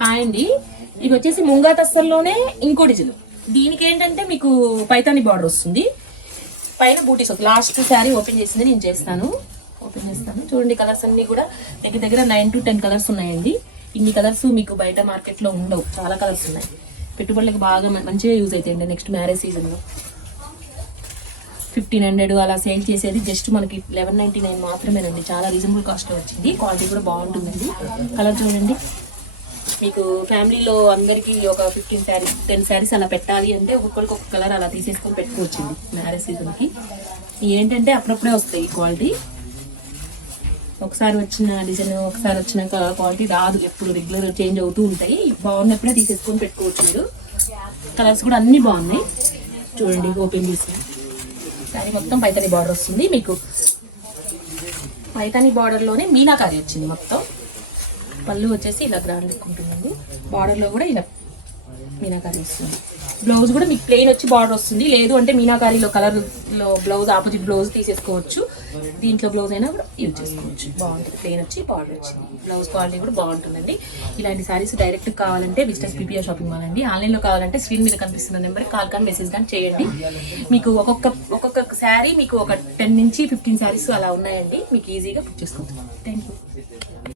Hi అండి, ఇది వచ్చేసి ముంగా తస్సల్లోనే ఇంకో డిజైన్. దీనికి ఏంటంటే మీకు పైతాని బార్డర్ వస్తుంది, పైన బూటీస్. లాస్ట్ శారీ ఓపెన్ చేసింది నేను చేస్తాను. చూడండి, కలర్స్ అన్ని కూడా దగ్గర దగ్గర 9 to 10 కలర్స్ ఉన్నాయండి. ఇన్ని కలర్స్ మీకు బయట మార్కెట్లో ఉండవు, చాలా కలర్స్ ఉన్నాయి. పెట్టుబడులకు బాగా మంచిగా యూజ్ అవుతాయండి. నెక్స్ట్ మ్యారేజ్ సీజన్లో 1500 అలా సేల్ చేసేది జస్ట్ మనకి 1199 మాత్రమేనండి. చాలా రీజనబుల్ కాస్ట్లో వచ్చింది. క్వాలిటీ కూడా బాగుంటుందండి. కలర్ చూడండి, మీకు ఫ్యామిలీలో అందరికీ ఒక 15 శారీస్ 10 శారీస్ అలా పెట్టాలి అంటే ఒక్కొక్కరికి ఒక కలర్ అలా తీసేసుకొని పెట్టుకోవచ్చింది మ్యారేజ్ సీజన్కి. ఏంటంటే అప్పుడప్పుడే వస్తాయి క్వాలిటీ. ఒకసారి వచ్చిన డిజైన్ ఒకసారి వచ్చిన క్వాలిటీ రాదు, ఎప్పుడు రెగ్యులర్ చేంజ్ అవుతూ ఉంటాయి. బాగున్నప్పుడే తీసేసుకొని పెట్టుకోవచ్చు మీరు. కలర్స్ కూడా అన్నీ బాగున్నాయి. చూడండి, ఓపెన్ చేసి శారీ మొత్తం పైతాని బార్డర్ వస్తుంది. మీకు పైతాని బార్డర్లోనే మీనాకారి వచ్చింది మొత్తం. పళ్ళు వచ్చేసి ఇలా గ్రాండ్ లుక్ ఉంటుందండి. బార్డర్లో కూడా ఇలా మీనాకారి వస్తుంది. బ్లౌజ్ కూడా మీకు ప్లెయిన్ వచ్చి బార్డర్ వస్తుంది. లేదు అంటే మీనాకారిలో కలర్లో బ్లౌజ్ ఆపోజిట్ బ్లౌజ్ తీసేసుకోవచ్చు. దీంట్లో బ్లౌజ్ అయినా కూడా యూజ్ చేసుకోవచ్చు. బాగుంటుంది, ప్లెయిన్ వచ్చి బార్డర్ వచ్చింది. బ్లౌజ్ క్వాలిటీ కూడా బాగుంటుందండి. ఇలాంటి శారీస్ డైరెక్ట్ కావాలంటే విజిటర్స్ పీపీఆర్ షాపింగ్ మాల్ అండి. ఆన్లైన్లో కావాలంటే స్క్రీన్ మీద కనిపిస్తున్న నెంబర్కి కాల్ కానీ మెసేజ్ కానీ చేయండి. మీకు ఒక్కొక్క శారీ మీకు ఒక 10 నుంచి 15 శారీస్ అలా ఉన్నాయండి. మీకు ఈజీగా బుక్ చేసుకోవచ్చు. Thank you.